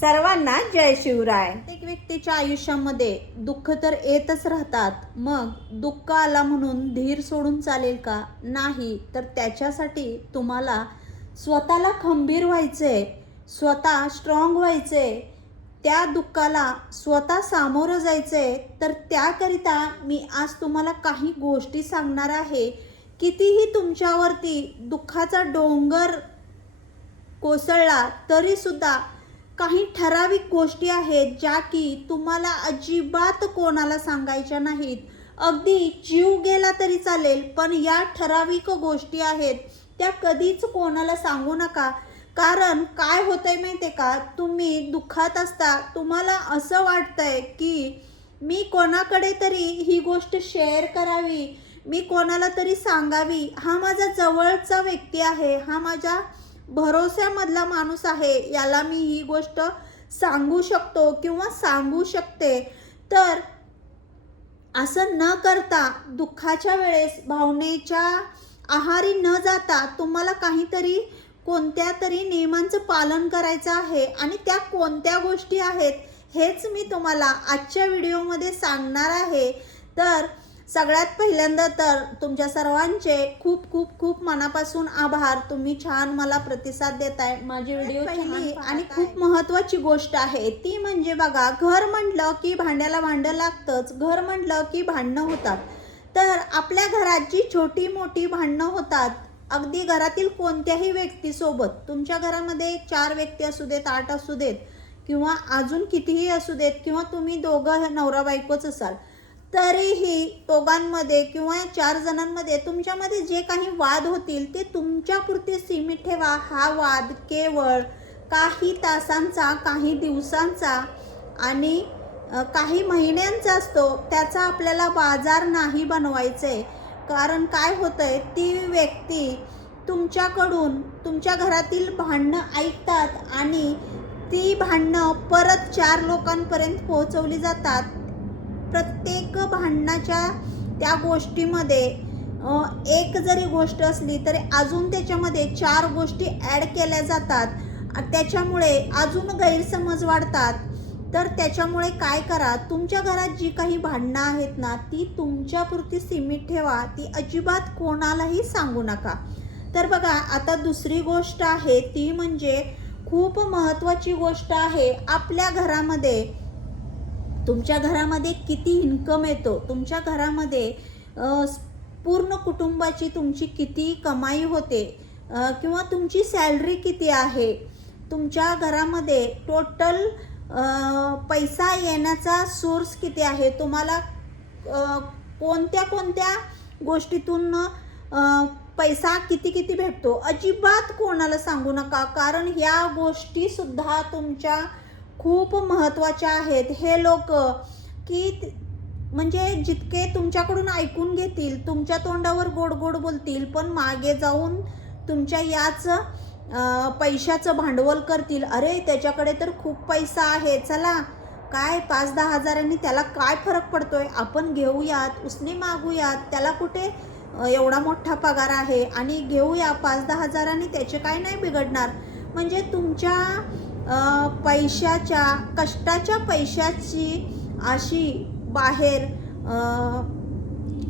सर्वांना जय शिवराय। प्रत्येक व्यक्तीच्या आयुष्यामध्ये दुःख तर येतच राहतात. मग दुःख आला म्हणून धीर सोडून चालेल का? नाही. तर त्याच्यासाठी तुम्हाला स्वतःला खंबीर व्हायचंय, स्वतः स्ट्रॉंग व्हायचंय, त्या दुःखाला स्वतः सामोरं जायचंय. तर त्याकरिता मी आज तुम्हाला काही गोष्टी सांगणार आहे. कितीही तुमच्यावरती दुःखाचा डोंगर कोसळला तरी सुद्धा काही ठराविक गोष्टी आहेत ज्या की तुम्हाला अजिबात कोणाला सांगायच्या नाहीत. अगदी जीव गेला तरी चालेल, पण या ठराविक गोष्टी आहेत त्या कधीच कोणाला सांगू नका. कारण काय होतंय माहिती आहे का, तुम्ही दुःखात असता, तुम्हाला असं वाटतंय की मी कोणाकडे तरी ही गोष्ट शेअर करावी, मी कोणाला तरी सांगावी, हा माझा जवळचा व्यक्ती आहे, हा माझ्या भरोश्यामधला माणूस आहे, याला मी ही गोष्ट सांगू शकतो किंवा सांगू शकते. तर असं न करता दुःखाच्या वेळेस भावनेच्या आहारी न जाता तुम्हाला काहीतरी कोणत्या तरी नियमांचं पालन करायचं आहे. आणि त्या कोणत्या गोष्टी आहेत हेच मी तुम्हाला आजच्या व्हिडिओमध्ये सांगणार आहे. तर सगळ्यात पहिल्यांदा तर तुमच्या सर्वांचे खूप खूप खूप मनापासून आभार. तुम्ही छान मला प्रतिसाद देताय. माझी व्हिडिओ पहिली आणि खूप महत्त्वाची गोष्ट आहे ती म्हणजे बघा, घर म्हटलं की भांड्याला भांडं लागतंच, घर म्हटलं की भांडणं होतात. तर आपल्या घरात जी छोटी मोठी भांडणं होतात, अगदी घरातील कोणत्याही व्यक्तीसोबत, तुमच्या घरामध्ये 4 व्यक्ती असू देत, 8 असू देत किंवा अजून कितीही असू देत, किंवा तुम्ही दोघं नवरा बायकोच असाल, तरीही दोघांमध्ये किंवा 4 जणांमध्ये तुमच्यामध्ये जे काही वाद होतील ते तुमच्यापुरते सीमित ठेवा. हा वाद केवळ काही तासांचा, काही दिवसांचा आणि काही महिन्यांचा असतो. त्याचा आपल्याला बाजार नाही बनवायचे. कारण काय होतंय, ती व्यक्ती तुमच्याकडून तुमच्या घरातील भांडणं ऐकतात आणि ती भांडणं परत 4 लोकांपर्यंत पोहोचवली जातात. प्रत्येक भांडणाच्या त्या गोष्टीमध्ये एक जरी गोष्ट असली तरी अजून त्याच्यामध्ये 4 गोष्टी ॲड केल्या जातात. त्याच्यामुळे अजून गैरसमज वाढतात. तर त्याच्यामुळे काय करा, तुमच्या घरात जी काही भांडणं आहेत ना, ती तुमच्यापुरती सीमित ठेवा, ती अजिबात कोणालाही सांगू नका. तर बघा, आता दुसरी गोष्ट आहे ती म्हणजे खूप महत्त्वाची गोष्ट आहे. आपल्या घरामध्ये, तुमच्या घरामध्ये किती इन्कम येतो, तुमच्या घरामध्ये पूर्ण कुटुंबाची तुमची किती कमाई होते, किंवा तुमची सॅलरी किती आहे, तुमच्या घरामध्ये टोटल पैसा येण्याचा सोर्स किती आहे, तुम्हाला कोणत्या कोणत्या गोष्टीतून पैसा किती किती भेटतो, अजिबात कोणाला सांगू नका. कारण ह्या गोष्टीसुद्धा तुमच्या खूप महत्त्वाच्या आहेत. हे लोक की म्हणजे जितके तुमच्याकडून ऐकून घेतील, तुमच्या तोंडावर गोड गोड बोलतील, पण मागे जाऊन तुमच्या याच पैशाचं भांडवल करतील. अरे त्याच्याकडे तर खूप पैसा आहे, चला काय 5-10 हजारांनी त्याला काय फरक पडतोय, आपण घेऊयात, उसने मागूयात, त्याला कुठे एवढा मोठा पगार आहे आणि घेऊया 5-10 हजारांनी, त्याचे काय नाही बिघडणार. म्हणजे तुमच्या पैशाच्या, कष्टाच्या पैशाची अशी बाहेर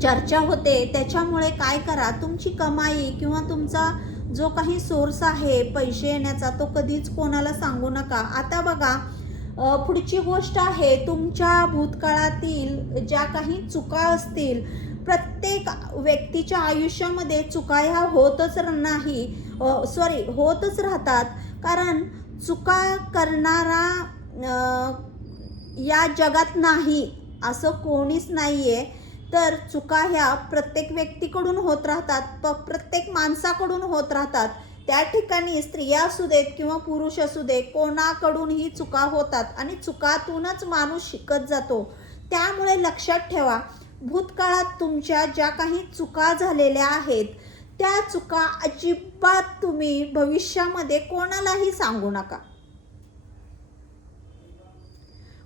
चर्चा होते. त्याच्यामुळे काय करा, तुमची कमाई किंवा तुमचा जो काही सोर्स आहे पैसे येण्याचा, तो कधीच कोणाला सांगू नका. आता बघा, पुढची गोष्ट आहे तुमच्या भूतकाळातील ज्या काही चुका असतील. प्रत्येक व्यक्तीच्या आयुष्यामध्ये चुका ह्या होतच राहतात. कारण चुका करणारा या जगात नाही असं कोणीच नाही आहे. तर चुका ह्या प्रत्येक व्यक्तीकडून होत राहतात, प्रत्येक माणसाकडून होत राहतात. त्या ठिकाणी स्त्रिया असू देत किंवा पुरुष असू दे, कोणाकडूनही चुका होतात आणि चुकातूनच माणूस शिकत जातो. त्यामुळे लक्षात ठेवा, भूतकाळात तुमच्या ज्या काही चुका झालेल्या आहेत त्या चुका अजिबात तुम्ही भविष्यामध्ये कोणालाही सांगू नका.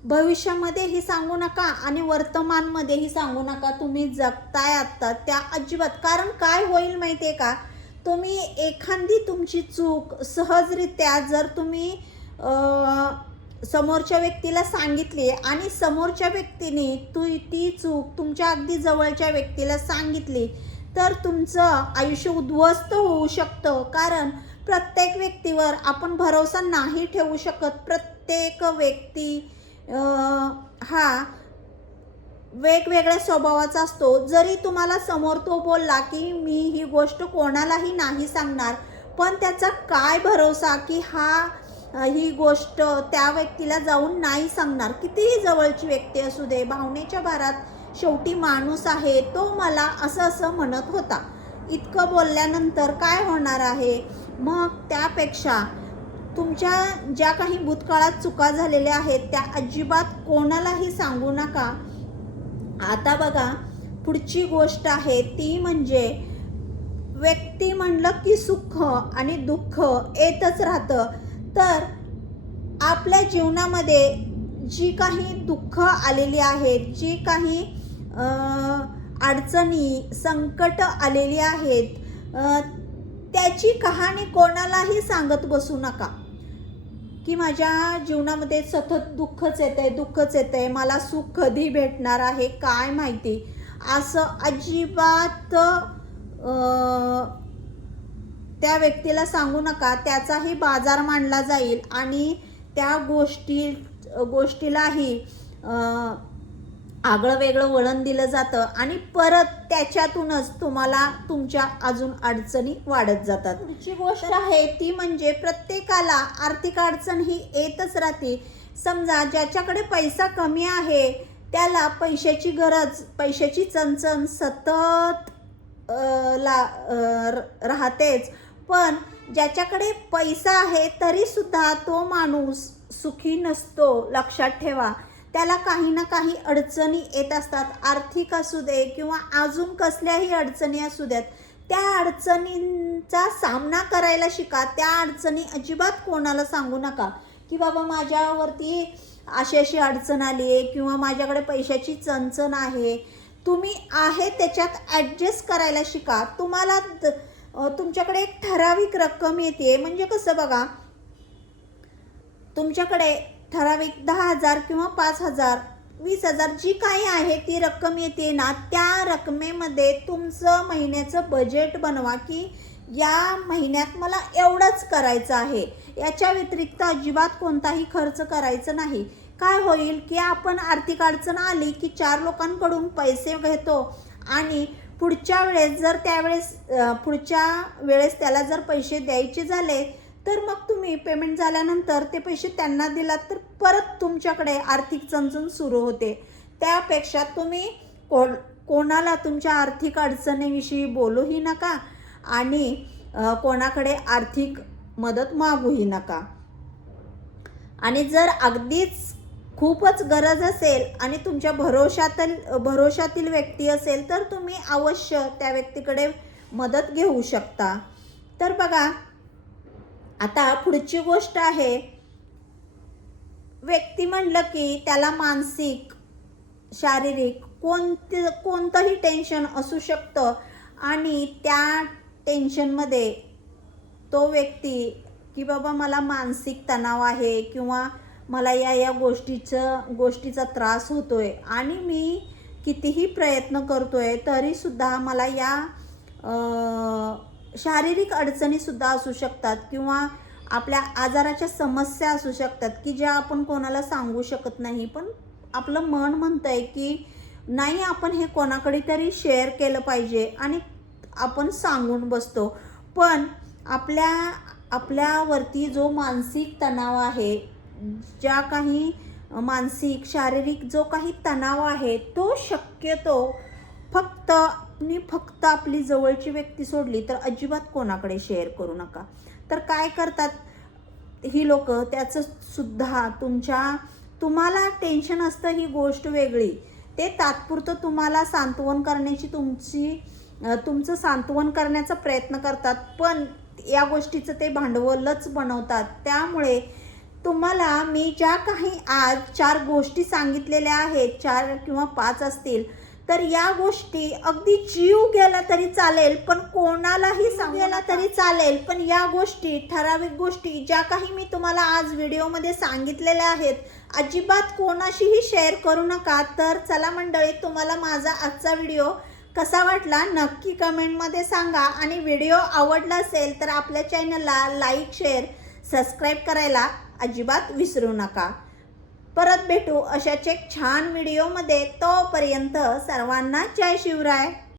भविष्यामध्येही सांगू नका आणि वर्तमानमध्येही सांगू नका. तुम्ही जगताय आत्ता त्या अजिबात. कारण काय होईल माहिती आहे का, तुम्ही एखादी तुमची चूक सहजरित्या जर तुम्ही समोरच्या व्यक्तीला सांगितली आणि समोरच्या व्यक्तीने ती चूक तुमच्या अगदी जवळच्या व्यक्तीला सांगितली तर तुमचं आयुष्य उद्ध्वस्त होऊ शकतं. कारण प्रत्येक व्यक्तीवर आपण भरोसा नाही ठेवू शकत. प्रत्येक व्यक्ती हा वेगवेगळ्या स्वभावाचा असतो. जरी तुम्हाला समोर तो बोलला की मी ही गोष्ट कोणालाही नाही सांगणार, पण त्याचा काय भरोसा की ही गोष्ट त्या व्यक्तीला जाऊन नाही सांगणार. कितीही जवळची व्यक्ती असू दे, भावनेच्या भारात शेवटी माणूस आहे. तो मला असं म्हणत होता, इतकं बोलल्यानंतर काय होणार आहे. मग त्यापेक्षा तुमच्या ज्या काही भूतकाळात चुका झालेल्या आहेत त्या अजिबात कोणालाही सांगू नका. आता बघा, पुढची गोष्ट आहे ती म्हणजे व्यक्ती म्हणलं की सुख आणि दुःख येतच राहतं. तर आपल्या जीवनामध्ये जी काही दुःख आलेली आहेत, जी काही अडचणी संकट आलेली आहेत, त्याची कहाणी कोणालाही सांगत बसू नका की माझ्या जीवनामध्ये सतत दुःखच येतंय, मला सुख कधी भेटणार आहे काय माहिती. असं अजिबात त्या व्यक्तीला सांगू नका. त्याचाही बाजार मांडला जाईल आणि त्या गोष्टीलाही आगळं वेगळं वळण दिलं जातं आणि परत त्याच्यातूनच तुम्हाला तुमच्या अजून अडचणी वाढत जातात. पुढची गोष्ट आहे ती म्हणजे प्रत्येकाला आर्थिक अडचण ही येतच राहते. समजा ज्याच्याकडे पैसा कमी आहे त्याला पैशाची चणचण सतत राहतेच. पण ज्याच्याकडे पैसा आहे तरी सुद्धा तो माणूस सुखी नसतो. लक्षात ठेवा, त्याला काही ना काही अडचणी येत असतात. आर्थिक असू दे किंवा अजून कसल्याही अडचणी असू द्यात, त्या अडचणींचा सामना करायला शिका. त्या अडचणी अजिबात कोणाला सांगू नका की बाबा माझ्यावरती अशी अडचण आली आहे किंवा माझ्याकडे पैशाची चणचण आहे. तुम्ही आहे त्याच्यात ॲडजस्ट करायला शिका. तुम्हाला तुमच्याकडे एक ठराविक रक्कम येते. म्हणजे कसं बघा, तुमच्याकडे ठराविक 10,000 किंवा 5,000 20,000 जी काही आहे ती रक्कम येते ना, त्या रकमेमध्ये तुमचं महिन्याचं बजेट बनवा की या महिन्यात मला एवढंच करायचं आहे, याच्या व्यतिरिक्त अजिबात कोणताही खर्च करायचा नाही. काय होईल की आपण आर्थिक अडचण आली की 4 लोकांकडून पैसे घेतो आणि पुढच्या वेळेस त्याला जर पैसे द्यायचे झाले तर मग तुम्ही पेमेंट झाल्यानंतर ते पैसे त्यांना दिलात तर परत तुमच्याकडे आर्थिक चणचण सुरू होते. त्यापेक्षा तुम्ही कोणाला तुमच्या आर्थिक अडचणीविषयी बोलूही नका आणि कोणाकडे आर्थिक मदत मागूही नका. आणि जर अगदीच खूपच गरज असेल आणि तुमच्या भरोशातील व्यक्ती असेल तर तुम्ही अवश्य त्या व्यक्तीकडे मदत घेऊ शकता. तर बघा, आता पुढची गोष्ट आहे, व्यक्ती म्हणलं की त्याला मानसिक शारीरिक कोणतंही टेन्शन असू शकतं आणि त्या टेन्शनमध्ये तो व्यक्ती की बाबा मला मानसिक तणाव आहे किंवा मला या गोष्टीचा त्रास होतोय आणि मी कितीही प्रयत्न करतोय तरीसुद्धा मला या शारीरिक अडचणीसुद्धा असू शकतात किंवा आपल्या आजाराच्या समस्या असू शकतात की ज्या आपण कोणाला सांगू शकत नाही. पण आपलं मन म्हणतंय की नाही, आपण हे कोणाकडे तरी शेअर केलं पाहिजे आणि आपण सांगून बसतो. पण आपल्यावरती जो मानसिक तणाव आहे, ज्या काही मानसिक शारीरिक जो काही तणाव आहे तो शक्यतो फक्त आपली जवळची व्यक्ती सोडली तर अजिबात कोणाकडे शेअर करू नका. तर काय करतात ही लोक, त्याचं सुद्धा तुम्हाला टेन्शन असतं ही गोष्ट वेगळी. ते तात्पुरतं तुम्हाला सांत्वन करण्याची तुमचं सांत्वन करण्याचा प्रयत्न करतात, पण या गोष्टीचं ते भांडवलच बनवतात. त्यामुळे तुम्हाला मी ज्या काही आज 4 गोष्टी सांगितलेल्या आहेत, 4 किंवा 5 असतील, तर या गोष्टी अगदी जीव गेला तरी चालेल, पण कोणालाही गेला तरी चालेल, पण या गोष्टी, ठराविक गोष्टी ज्या काही मी तुम्हाला आज व्हिडिओमध्ये सांगितलेल्या आहेत, अजिबात कोणाशीही शेअर करू नका. तर चला मंडळी, तुम्हाला माझा आजचा व्हिडिओ कसा वाटला नक्की कमेंटमध्ये सांगा. आणि व्हिडिओ आवडला असेल तर आपल्या चॅनलला लाईक, शेअर, सबस्क्राईब करायला अजिबात विसरू नका. परत भेटू अशाच एक छान व्हिडिओमध्ये. तोपर्यंत सर्वांना जय शिवराय.